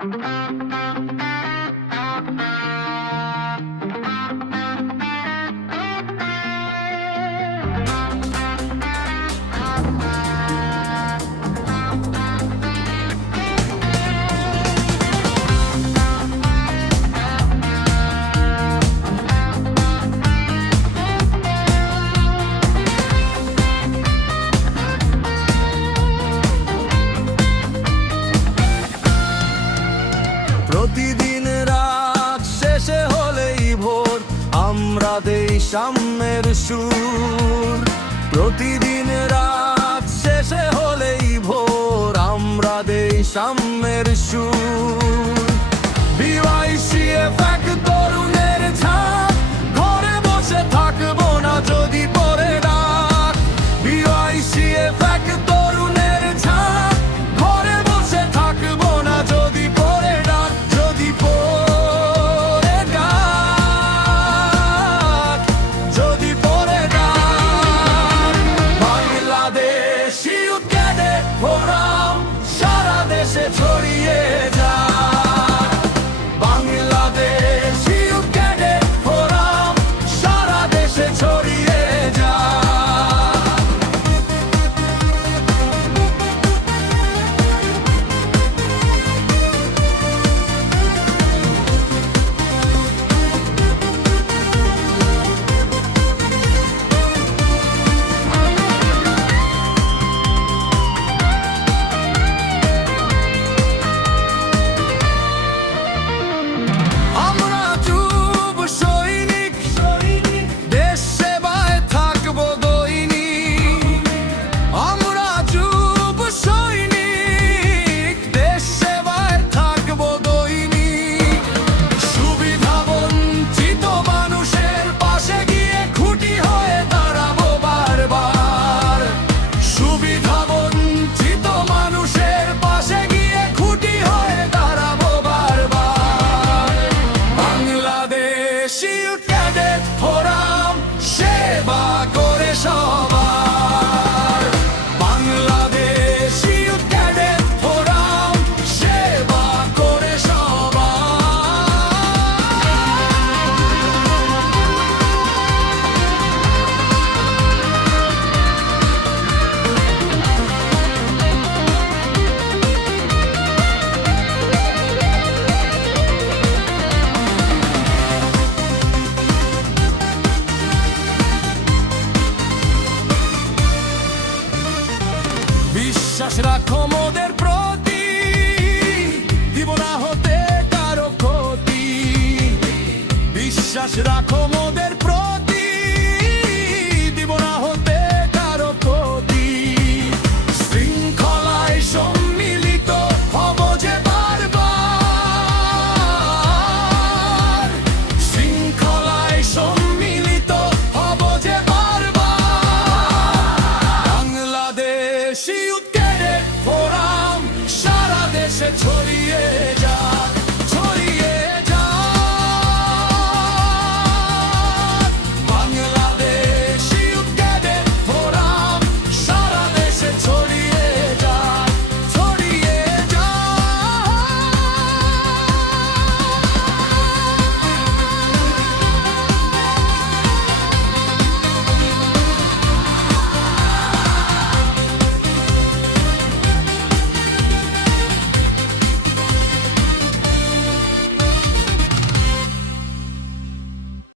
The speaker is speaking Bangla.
প্রতিদিন রাত শেষে হলেই ভোর আমরা দেই সাম্যের সুর। প্রতিদিন রাত শেষে হলেই ভোর আমরা দেই সাম্যের সুর। BYCF এক তরুণের ছাপ, ঘরে বসে থাকবো না যদি পরে ডাক। BYCF এক তরুণের ছাপ, ঘরে বসে থাকবো না যদি পরে ডাক। যদি পরে ডাক, যদি পরে ডাক। বাংলাদেশ ইউথ ক্যাডেট ফোরাম সারা দেশে ছড়িয়ে যায়। বাংলাদেশ ইউথ ক্যাডেট ফোরাম সারা দেশে ছড়িয়ে যায়। আমরা যুব সৈনিক, দেশ সেবায় থাকবো দৈনিক। আমরা যুব সৈনিক, দেশ সেবায় থাকবো দৈনিক। সুবিধা বঞ্চিত মানুষের পাশে গিয়ে খুঁটি হয়ে দাঁড়াবো বারবার। সুবিধা বঞ্চিত মানুষের পাশে গিয়ে খুঁটি হয়ে দাঁড়াবো বারবার। বাংলাদেশ ইউথ ক্যাডেট ফোরাম সেবা করে সবার। বাংলাদেশ ইউথ ক্যাডেট ফোরাম সেবা করে বিশ্বাস রাখো মোদের প্রতি, দিব না হতে কারো ক্ষতি। বিশ্বাস রাখো